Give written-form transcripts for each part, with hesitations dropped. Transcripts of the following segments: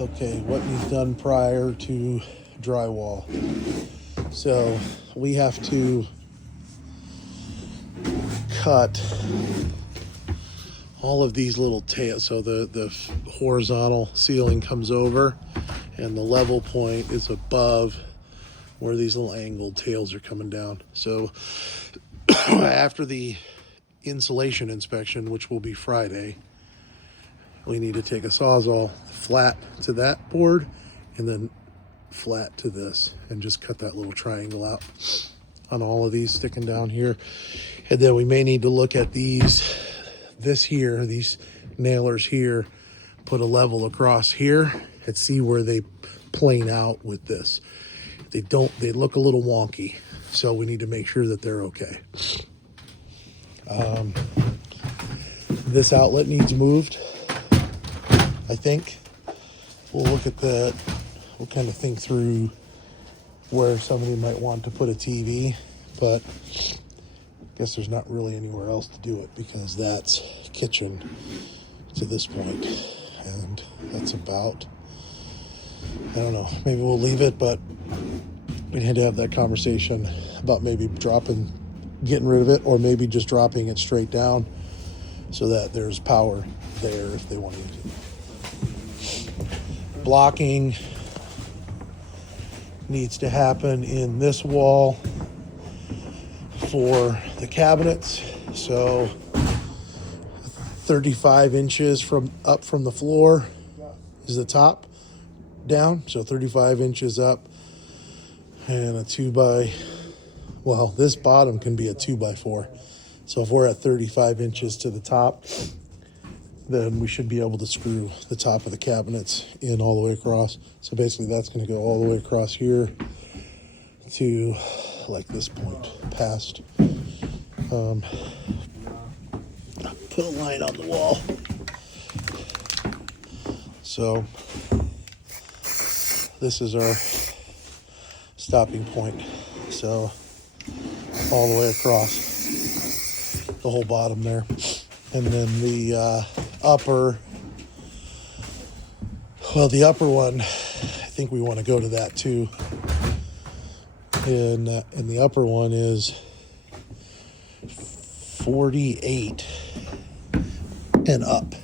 Okay, what we've done prior to drywall. So we have to cut all of these little tails. So the horizontal ceiling comes over and the level point is above where these little angled tails are coming down. So after the insulation inspection, which will be Friday, we need to take a Sawzall flat to that board and then flat to this and just cut that little triangle out on all of these sticking down here. And then we may need to look at these nailers here, put a level across here and see where they plane out with this. They look a little wonky, so we need to make sure that they're okay. This outlet needs moved, I think. We'll look at that. We'll kind of think through where somebody might want to put a TV, but I guess there's not really anywhere else to do it because that's kitchen to this point, and that's about, I don't know, maybe we'll leave it, but we had to have that conversation about maybe getting rid of it, or maybe just dropping it straight down so that there's power there if they want to use it. Blocking needs to happen in this wall for the cabinets. So 35 inches up from the floor is the top down. So 35 inches up, and this bottom can be a 2x4. So if we're at 35 inches to the top, then we should be able to screw the top of the cabinets in all the way across. So basically that's going to go all the way across here to like this point past. Put a line on the wall. So this is our stopping point. So all the way across the whole bottom there. And then the upper one, I think we want to go to that too. And the upper one is 48 and up.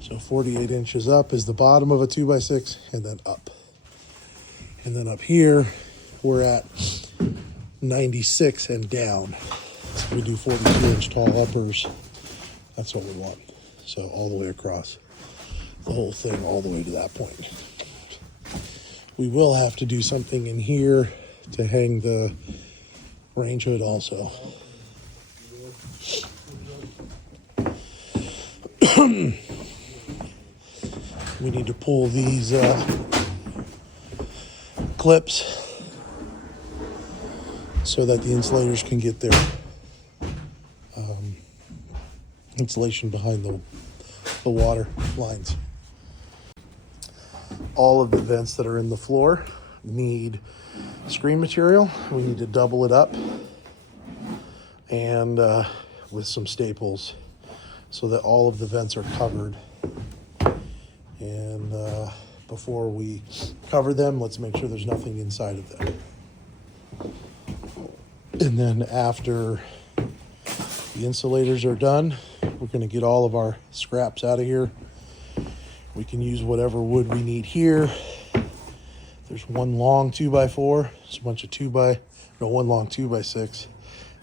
So 48 inches up is the bottom of a 2x6, and then up. And then up here, we're at 96 and down. So we do 42-inch tall uppers. That's what we want. So all the way across the whole thing, all the way to that point. We will have to do something in here to hang the range hood also. We need to pull these clips so that the insulators can get their insulation behind the water lines. All of the vents that are in the floor need screen material. We need to double it up and with some staples so that all of the vents are covered. And before we cover them, let's make sure there's nothing inside of them. And then after the insulators are done, we're going to get all of our scraps out of here. We can use whatever wood we need here. There's one long 2x4. It's a bunch of one long 2x6,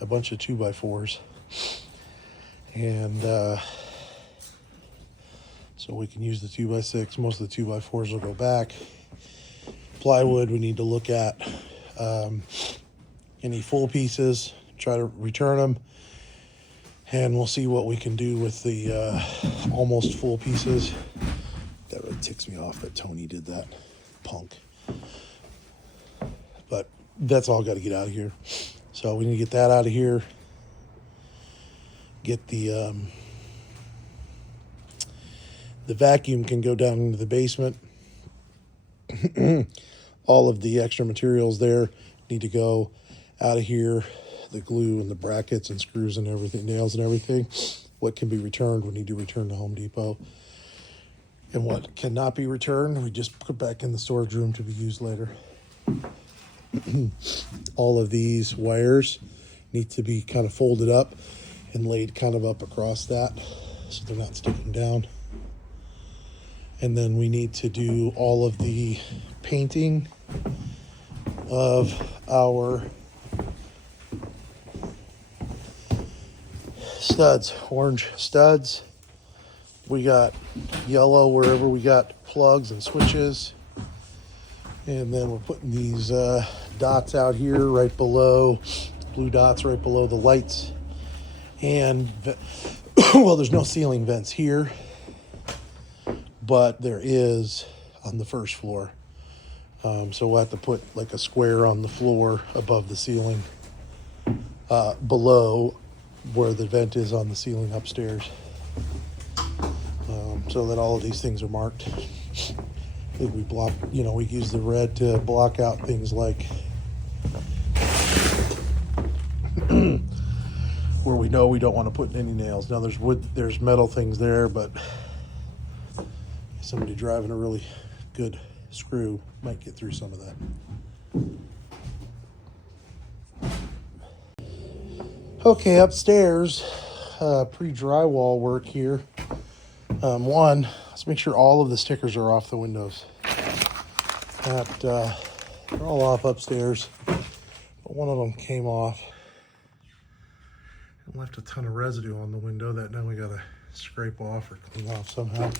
a bunch of 2x4s. And so we can use the 2x6. Most of the 2x4s will go back. Plywood, we need to look at any full pieces, try to return them. And we'll see what we can do with the almost full pieces. That really ticks me off that Tony did that, punk. But that's all got to get out of here. So we need to get that out of here. Get the vacuum can go down into the basement. All of the extra materials there need to go out of here. The glue and the brackets and screws and everything, nails and everything. What can be returned, we need to return to Home Depot. And what cannot be returned, we just put back in the storage room to be used later. All of these wires need to be kind of folded up and laid kind of up across that so they're not sticking down. And then we need to do all of the painting of our studs, orange studs. We got yellow wherever we got plugs and switches. And then we're putting these dots out here right below, blue dots right below the lights. And, well, there's no ceiling vents here, but there is on the first floor. So we'll have to put like a square on the floor above the ceiling, below where the vent is on the ceiling upstairs. So that all of these things are marked. I think we block, we use the red to block out things like where we know we don't want to put any nails. Now there's wood, there's metal things there, but somebody driving a really good screw might get through some of that. Okay, upstairs, pre-drywall work here. One, let's make sure all of the stickers are off the windows. They're all off upstairs, but one of them came off and left a ton of residue on the window that now we gotta scrape off or clean off somehow.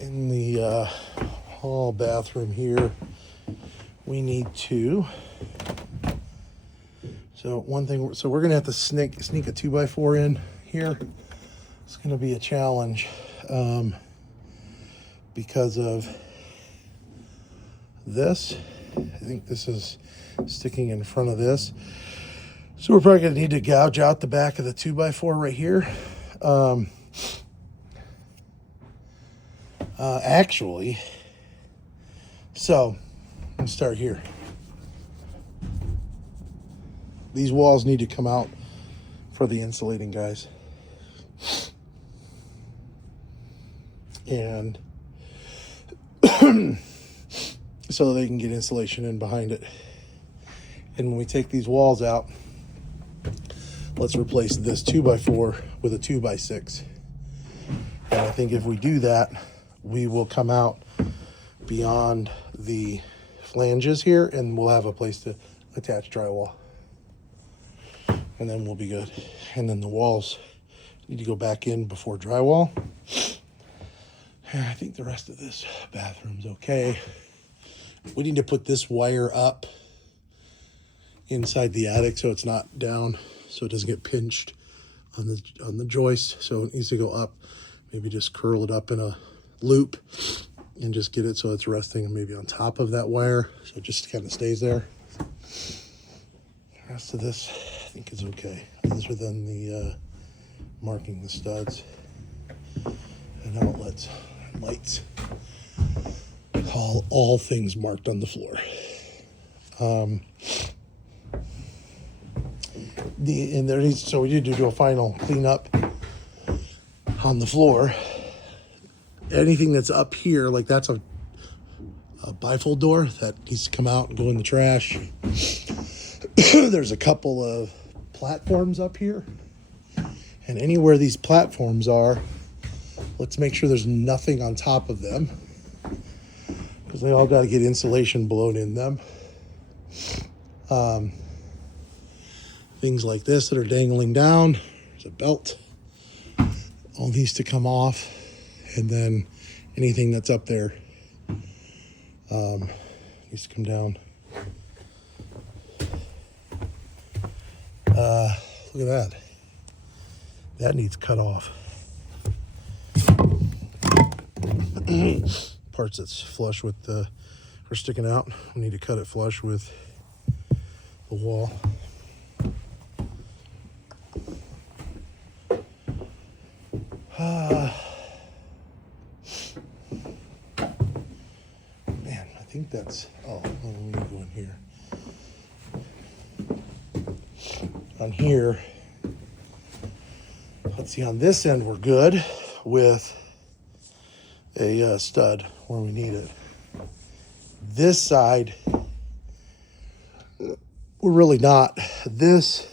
In the hall bathroom here, we need to. So one thing, so we're gonna have to sneak a 2x4 in here. It's gonna be a challenge because of this. I think this is sticking in front of this. So we're probably gonna need to gouge out the back of the 2x4 right here. Actually, so let's start here. These walls need to come out for the insulating, guys. And so they can get insulation in behind it. And when we take these walls out, let's replace this 2x4 with a 2x6. And I think if we do that, we will come out beyond the flanges here and we'll have a place to attach drywall. And then we'll be good. And then the walls need to go back in before drywall. And I think the rest of this bathroom's okay. We need to put this wire up inside the attic so it's not down, so it doesn't get pinched on the joist. So it needs to go up. Maybe just curl it up in a loop and just get it so it's resting maybe on top of that wire, so it just kind of stays there. The rest of this I think is okay, other than the marking the studs and outlets and lights. All things marked on the floor. So we need to do a final cleanup on the floor. Anything that's up here, like that's a bifold door that needs to come out and go in the trash. There's a couple of platforms up here, and anywhere these platforms are, let's make sure there's nothing on top of them, because they all got to get insulation blown in them. Things like this that are dangling down, there's a belt, all needs to come off, and then anything that's up there needs to come down. Look at that. That needs cut off. Parts that's flush with or sticking out, we need to cut it flush with the wall. Man, I think that's, let me go in here. On here, Let's see, on this end we're good with a stud where we need it. This side, we're really not. This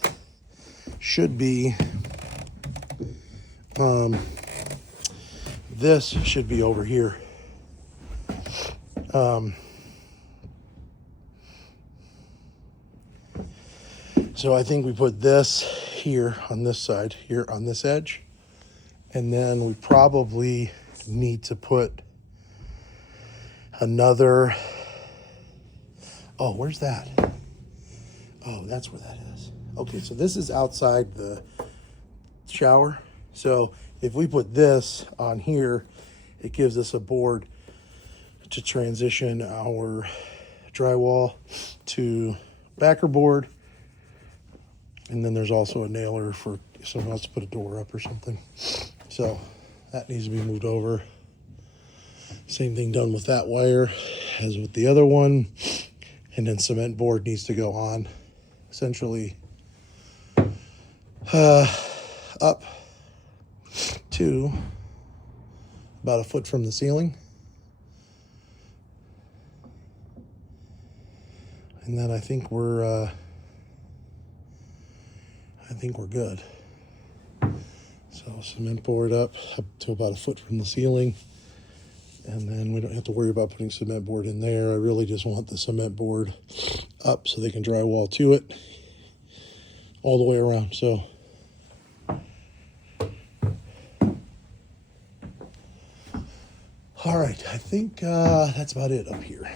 should be, this should be over here. So I think we put this here on this side, here on this edge. And then we probably need to put another, oh, where's that? Oh, that's where that is. Okay, so this is outside the shower. So if we put this on here, it gives us a board to transition our drywall to backer board. And then there's also a nailer for if someone wants to put a door up or something. So that needs to be moved over. Same thing done with that wire as with the other one. And then cement board needs to go on essentially up to about a foot from the ceiling. And then I think we're good. So cement board up to about a foot from the ceiling. And then we don't have to worry about putting cement board in there. I really just want the cement board up so they can drywall to it all the way around. So all right, I think that's about it up here.